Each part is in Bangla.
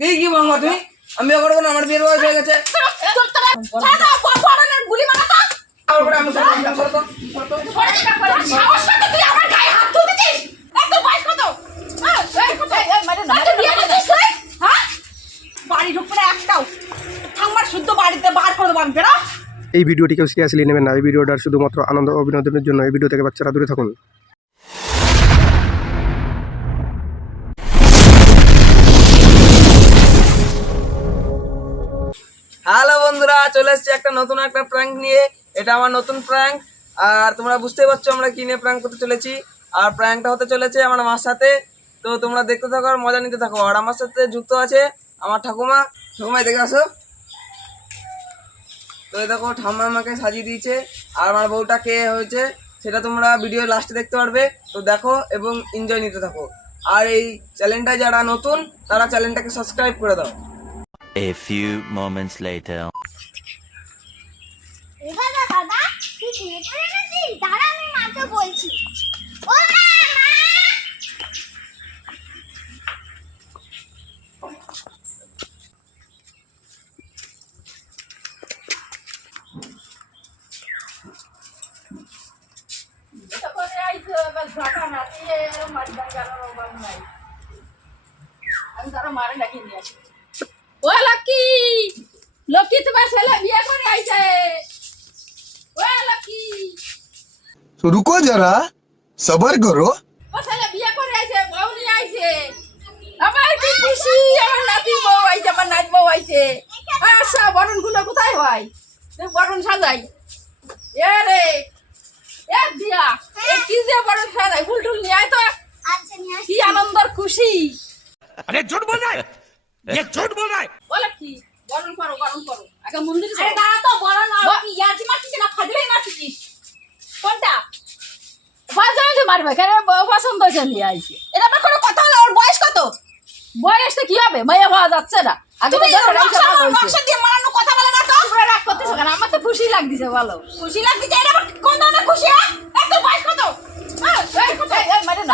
কি কি বলব তুমি? আমি বিয়ে করব আমার বিয়ের বয়স হয়ে গেছে। এই, এই, এই, শুদ্ধ বাড়িতে বার করে দেবো এই ভিডিওটি কেউ সিরিয়াসলি নেবেন না। এই ভিডিওটার শুধুমাত্র আনন্দ ও বিনোদনের জন্য এই ভিডিও থেকে বাচ্চারা দূরে থাকুন। চলে এসেছি একটা নতুন একটা প্র্যাঙ্ক নিয়ে। এটা আমার নতুন প্র্যাঙ্ক আর তোমরা বুঝতেই পারছ আমরা কি নিয়ে প্র্যাঙ্ক করতে চলেছি। আর প্র্যাঙ্কটা হতে চলেছে আমার মার সাথে। তো তোমরা দেখতে থাকো আর মজা নিতে থাকো। আর আমার সাথে যুক্ত আছে আমার ঠাকুমা। ঠাকুমাই, দেখে আসো। তো দেখো ঠাম্মা আমাকে সাজিয়ে দিয়েছে। আর আমার বউটা কে হয়েছে, সেটা তোমরা ভিডিও লাস্টে দেখতে পারবে। তো দেখো এবং এনজয় নিতে থাকো। আর এই চ্যানেলটা যারা নতুন, তারা চ্যানেলটাকে সাবস্ক্রাইব করে দাও। A few moments later. তারা মারে ডাকি নিয়ে আসে। ও লক্ষ্মী! লক্ষ্মী তোমার ছেলে বিয়ে করে আইছে। ও লক্ষ্মী! রুকো যারা সবার করো। ও ছেলে বিয়ে করে আইছে বউ আইছে। আমার কি খুশি আমার নাতি বউ আইছে আমার নাতি বউ আইছে। আচ্ছা বরণগুলো কোথায় হয়? বরণ সাজাই। এ রে এ দিয়া এ কি যে বরণ সাজাই ফুল টুল নিয়ে আয় তো। আচ্ছা, কি আনন্দর খুশি। अरे झूठ बोल रहा है ये झूठ बोल रहा है বলে কি বরণ করো বরণ করো আগে মন্দিরে আরে চলো। দাঁড়া তো বড় না ব- কি ইয়ার্কি মারছিস না ফাজলেই মারছিস কোনটা বাজারে তো মারবে কেন ব- পছন্দ হয়েছে নিয়ে আইছে এটা আমার কোনো কথা হলো ওর বয়স কত বয়সটা কি হবে মাইয়া পাওয়া যাচ্ছে না আগে তো তুমি ধরে রাখতে নকশা ভালো হয়েছে। নকশা দিয়ে মারানো কথা বলে না তো তোমরা রাগ করতেছো কেন আমার তো খুশি লাগতেছে ভালো খুশি লাগছে এটা আবার কোন ধরনের খুশি হ্যাঁ এত বয়স কত হ্যাঁ, এই, এই, এই, মারে না,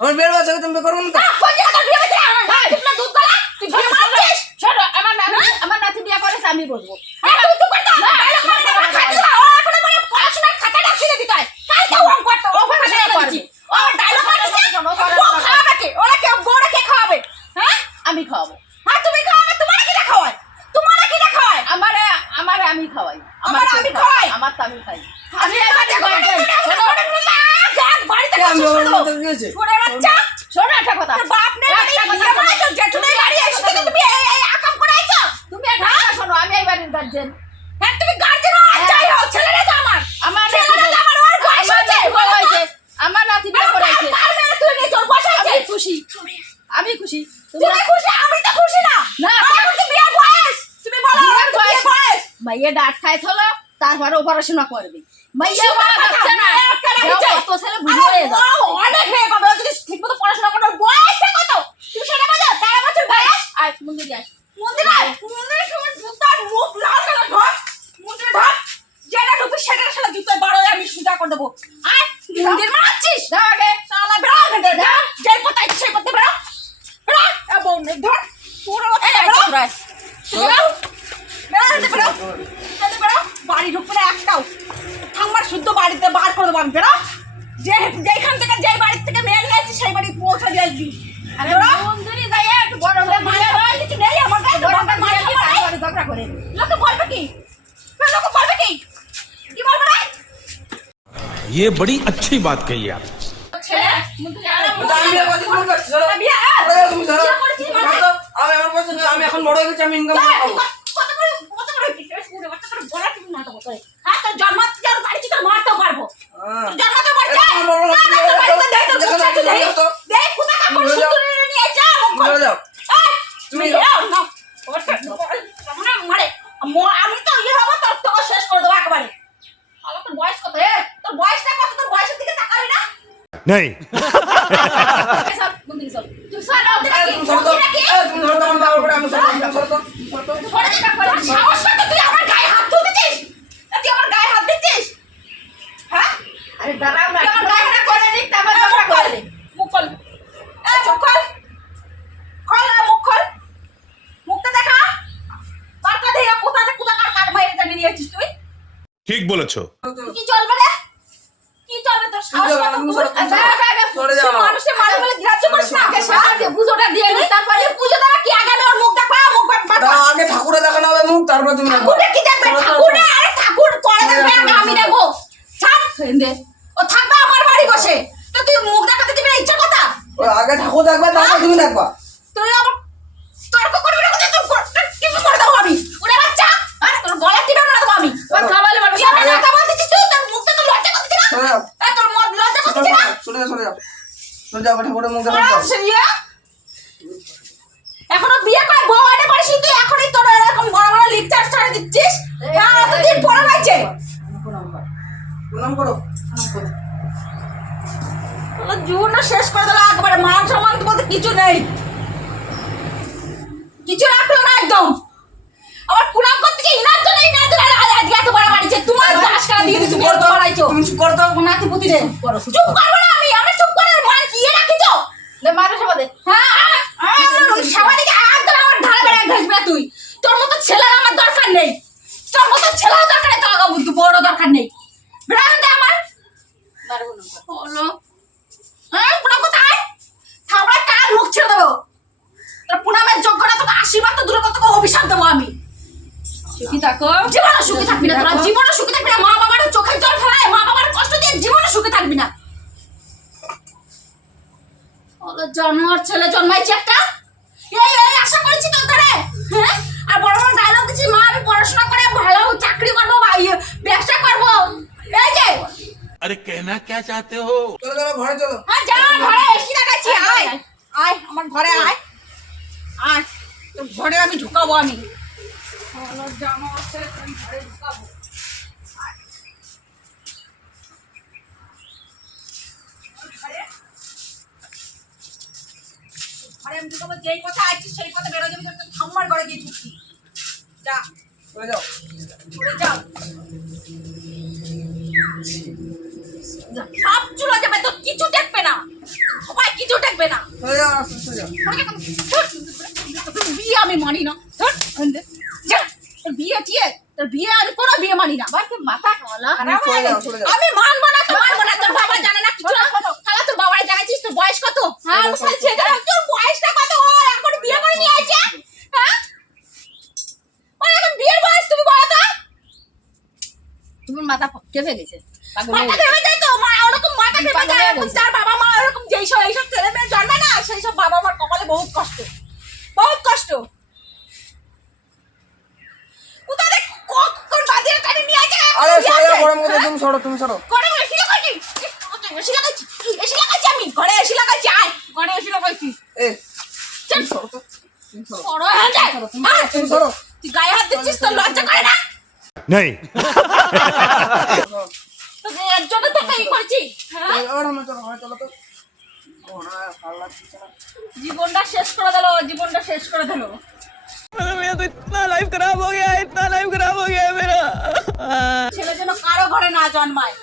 আমার হয়ে গেছে আমি বিয়ে করব না বিয়ে মারাচ্ছিস শোনো, আমার নাতি বিয়ে করেছে আমি বলব। হ্যাঁ। মানে হয়। হ্যাঁ। আমি খাওয়াবো। হ্যাঁ তুমি খাওয়াবে তোমার কি খাওয়ায়? তোমার কি খাওয়ায়? আমারে আমারে আমি খাওয়াই। আমার আমি খাওয়াই? আমার তো আমি খাই আমি এবার দেখো বাড়িতে আমি বিয়ে করব না তো কি হয়েছে ছোট বাচ্চা শোনো একটা কথা তোর বাপ নেই মানে একটা কথা বিয়ে শোনো। করাইছো জেঠুনের বাড়ি এসে থেকে তুমি এই এই আকাম করাইছো তুমি একটা কথা শোনো আমি এই বাড়ির গার্জেন হ্যাঁ তুমি গার্জেন আর যাই হোক ছেলেরা তো আমার আমার ছেলেরা তো আমার ওর বয়স আমার হচ্ছে নাতি বড় হয়েছে আমার নাতি বিয়ে করাইছে আর মেরে তুই নিয়ে তোর বসাইছে আমি খুশি। আমি খুশি। তুমি খুশি? আমি তো খুশি না। না, আমার তো বিয়ের বয়স। তুমি বলো আমার তো বয়স। বয়স। মাইয়া ডাট খাই থলো তারপরে অপারেশন করবে। মাইয়া বাচ্চা না? কত ছেলে বুঝে। ও অনেক হয়ে পাবে ও যদি ঠিকমতো পড়াশোনা করে ওর বয়সটা কত তুমি সেটা বোঝো তেরো বছর বয়স আয় মন্দিরে আয় মন্দিরে মন্দিরে তোমার জুতার মুখ লাল কালার ঢক মন্দিরে ঢক যেটা ঢুকবে সেটা সালা জুতায় বড় হয়ে আমি সুজা করে দেবো আর মন্দির মারাচ্ছিস দাও আগে শালা বেরো এখান থেকে, বেরো। যেই পতাই সেই পথে বেরো বেরো এ বউ নেই, ধর পুরো এই আয় বেরো চুপড়ায়। বেরো বেরো এখান থেকে, বেরো এখান থেকে বেরো বাড়ি ঢুকবে না একটাও ঠাম্মার শুদ্ধ বাড়িতে বার করে দেবো আমি বেরো যে যেখান থেকে যেই বাড়ির থেকে মেয়ে নিয়ে আসছি সেই বাড়ি পৌঁছে দিয়ে আসবি আরে বেরো মন্দিরে যাই একটু বড় হয়ে মানে বিয়ে হয়। কিছু নেই আমার কাছে বড় বাবার হয়ে মাথা বিয়ে মারে। তারপরে ঝগড়া করে লোকে বলবে কি লোকে বলবে কি কি বলবে রে ये बड़ी अच्छी बात कही आप ছেলে মন্দিরে আরে বলতে আমি বিয়ে করছি তোমার কাছে চলো বিয়ে হ্যাঁ। ওরে, তুমি ধরো বিয়ে করেছিস মানে? ধরো তো, আমি আমার পয়সা নেই, আমি এখন বড় হয়ে গেছি আমি ইনকাম মারতে করে হ্যাঁ তোর জন্ম তোর বাড়ি তোর মারতে পারব জন্মাতে মার যায় না না তোর বাড়িতে দেই তোর কুচা তুই দেই দেই কুচা কাপড় সুতুরে নিয়ে যা বলেছ। কি চলবে না কি চলবে তোর সাহস মানুষে মানুষ বলে গ্রাহ্য করিস না? আগে সাহায্য পুজোটা দিয়ে। নি তারপরে পুজো দ্বারা কি আগে ওর মুখ দেখা মুখ আগে ঠাকুরে দেখানো হবে মুখ তারপরে তুমি ঠাকুরে কি করতেছিস যাও, সরে যাও সরে যাও ঠাকুরের মুখ দেখানো যাও। সিরিয়া। এখনও বিয়ে করে বউ আনে পারিস তুই। এখনই তোর এরকম বড় বড় লিকচার ছাড়ে দিচ্ছিস। হ্যাঁ এতদিন পড়া লাগছে। প্রণাম করো। জীবনটা শেষ করে দিল একবারে। মান সম্মান তো বলতে কিছু নেই। কিছু রাখল না একদম আবার পুরাম করতে গিয়ে ইনার জন্য ইনার জন্য আজ আজকে তোমার দশ টাকা দিয়ে বড় বাড়াইছো তুমি চুপ করো তো। নাতি পুতি চুপ করব না আমি আমি চুপ করে মান কি? এ রাখিছো লে মারো সবাদে হ্যাঁ একদম আমার বেড়ে ঘেসবে না তুই। তোর মতো ছেলের আমার দরকার নেই। তোর মতো ছেলের দরকার নেই। তোর বুদ্ধি বড় দরকার নেই। বেড়াতে আমার। হলো হ্যাঁ কোথায়? থাবড়া কার মুখ ছেড়ে দেবো? তোর পুনামের যোগ্যটা তোকে আশীর্বাদ তো দূরে অভিশাপ দেবো আমি। জীবনে সুখে থাকবি না তোরা জীবনে সুখে থাকবি না মা বাবার চোখের জল ফেলায় মা বাবার কষ্ট দিয়ে জীবনে সুখে থাকবি না। জানোয়ার ছেলে জন্মাইছে একটা। এই এই আশা করেছি তোর। ধরে হ্যাঁ? আর বড় বড় ডায়লগ দিচ্ছি মা আমি পড়াশোনা করে ভালো চাকরি করব ইয়ে, ব্যবসা করব। এই যে। আরে কেনা কে চাতে হো? চলো চলো ঘরে চলো। হ্যাঁ আমি ঢুকাবো যেই কথা আছিস সেই কথা বেরো যাবি তোর ঠাম্মার ঘরে গিয়ে ঢুকছি। যা। চলে যাও। সব চলে যাবে তো কিছু দেখবে না। সবাই কিছু দেখবে না। তোর বিয়ে আমি মানি না। বিয়ে টিয়ে তোর বিয়ে আমি কোনো বিয়ে মানি না। বাড়িতে মাথা খাওয়ালা। আমি মানবো না মানবো না। তোর বাবা জানে না। কিছু না তাহলে তোর বাবারে তোর বয়স কত? হ্যাঁ আমি ছেলে তোর বয়সটা কত? ও এখন বিয়ে করে নিয়ে আইছে হ্যাঁ? ওর এখন বিয়ের বয়স তুমি বলো তো। তোমার মাথা কেঁপে গেছে। মাথা গেছে। যায় তো? মা ওরকম মাথা ভেবে যায়। হয়ে। তার বাবা মা ওরকম যেই সব এইসব ছেলে মেয়ে জন্মে না সেই সব বাবা মার কপালে বহুত কষ্ট। বহুত কষ্ট। কোথা দেখ কোন বাদিয়ে কানে নিয়ে আইছে আরে সরে গরম করতে তুমি সরো তুমি সরো। লাগাইছি এসি লাগাইছি এসি লাগাইছি আমি। ঘরে এসি লাগাইছি আয়। ঘরে এসি লাগাইছি এ চল। সরো তো তুমি সরো বড় হয়ে যায়? তুমি সরো তুই গায়ে হাত দিচ্ছিস তোর লজ্জা করে না? नहीं এর জন্য তোকে এই করছি হ্যাঁ? এই, ওর চলো তো। ও না ভালো লাগছে জীবনটা শেষ করে দিল জীবনটা শেষ করে দিল। ছেলে যেন কারও ঘরে না জন্মায়।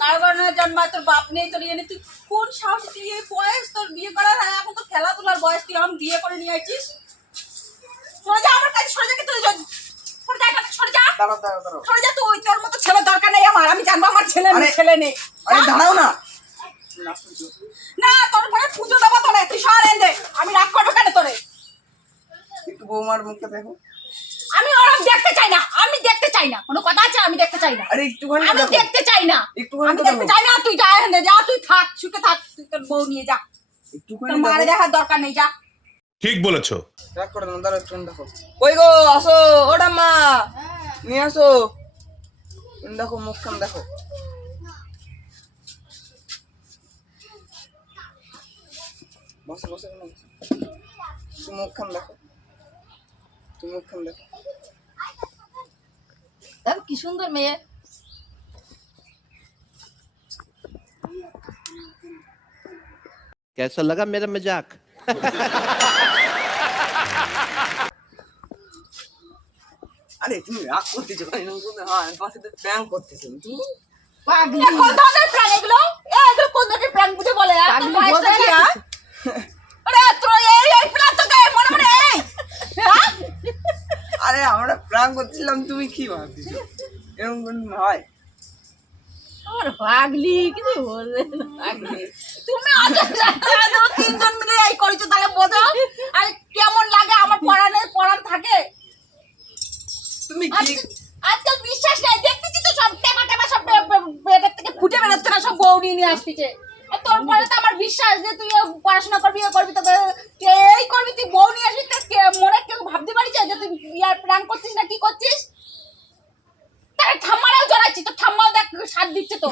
কারও ঘরে না জন্মায় তোর বাপ নেই তোর ইয়ে নেই তুই কোন সাহস তুই এই বয়স তোর বিয়ে করার হ্যাঁ, এখন তো খেলাধুলার বয়স তুই এখন বিয়ে করে নিয়ে আইছিস? সরে যা আমার কাছে সরে যা কি তুই সরে যা সরে যা। সরে যা তুই তোর মতো ছেলে দরকার নেই আমার আমি জানব আমার ছেলে ছেলে নেই। আরে দাঁড়াও না। না তোর ঘরে পুজো দেবো তোরে তুই সর এনে আমি রাগ করব কেন তোরে? একটু বৌমার মুখটা দেখো। আমি ওরম দেখতে চাই না দেখতে চাই না। কোনো কথা আছে? আমি দেখতে চাই না। আরে একটুখানি আমি দেখতে চাই না। একটুখানি দেখতে চাই না তুই যা এখানে যা তুই থাক সুখে থাক তুই তোর বউ নিয়ে যা। একটুখানি মারে দেখার দরকার নেই যা। ঠিক বলেছ। রাগ করে না দাঁড়াও একটু দেখো। কই গো আসো ওটা মা নিয়ে আসো। দেখো মুখখান দেখো। বসে বসে মুখখান দেখো। মুখখান দেখো। দেখো কি সুন্দর মেয়ে कैसा लगा मेरा मज़ाक আরে তুমি রাগ করতেছো কেন তুমি হ্যাঁ পাশে তো প্র্যাঙ্ক করতেছো তুমি পাগলি কোন ধরনের প্র্যাঙ্ক এগুলো এগুলো কোন ধরনের প্র্যাঙ্ক বুঝে বলে পাগলি বলতে কি আরে তোর এই এই প্ল্যান তো গায়ে মনে মনে এই আরে আমরা করছিলাম তুমি কি ভাবতেছো? এরকম কোন হয়? আমার পাগলি কিছু বলবে না, তুমি তিনজন মিলে এই করেছ তাহলে বোঝো আর কেমন লাগে আমার পড়ানে পড়ান থাকে? তুমি কি আজ- আজকাল বিশ্বাস নাই দেখতেছি তো সব টেপা টেপা সব থেকে ফুটে বেরোচ্ছে না সব বউ নিয়ে নিয়ে আসতেছে। আর তোর পরে তো আমার বিশ্বাস যে তুই পড়াশোনা করবি করবি তোকে এই করবি তুই বউ নিয়ে আসবি তো কে- মনে কেউ ভাবতে পারিস যে তুই ইয়ার প্ল্যান করছিস না কি করছিস তাহলে ঠাম্মারাও জানাচ্ছি তো ঠাম্মাও দেখ সাথ দিচ্ছে তো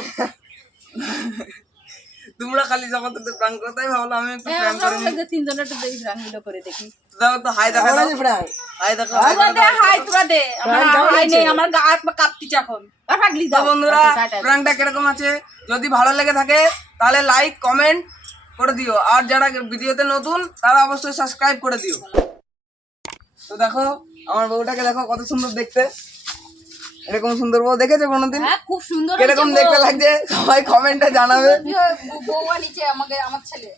তোমরা খালি তোদের করো তাই ভাবলাম আমি একটু হ্যাঁ, করে নিই। তিনজনের একটু রাঙগুলো করে দেখি। দাও তো হাই দেখা দাও। হাই দেখো হাই দে হাই তোরা দে। আমার হাই নেই আমার গা হাত পা কাঁপতিছে এখন। আর পাগলি তো দাও বন্ধুরা টাটা, টাটা। কীরকম আছে? যদি ভালো লেগে থাকে তাহলে লাইক কমেন্ট করে দিও। আর যারা ভিডিওতে নতুন তারা অবশ্যই সাবস্ক্রাইব করে দিও। তো দেখো আমার বউটাকে দেখো কত সুন্দর দেখতে। এরকম সুন্দর বউ দেখেছ কোনোদিন হ্যাঁ খুব সুন্দর কীরকম দেখতে। লাগছে সবাই কমেন্টে জানাবে বউ আনিছে আমাকে আমার ছেলে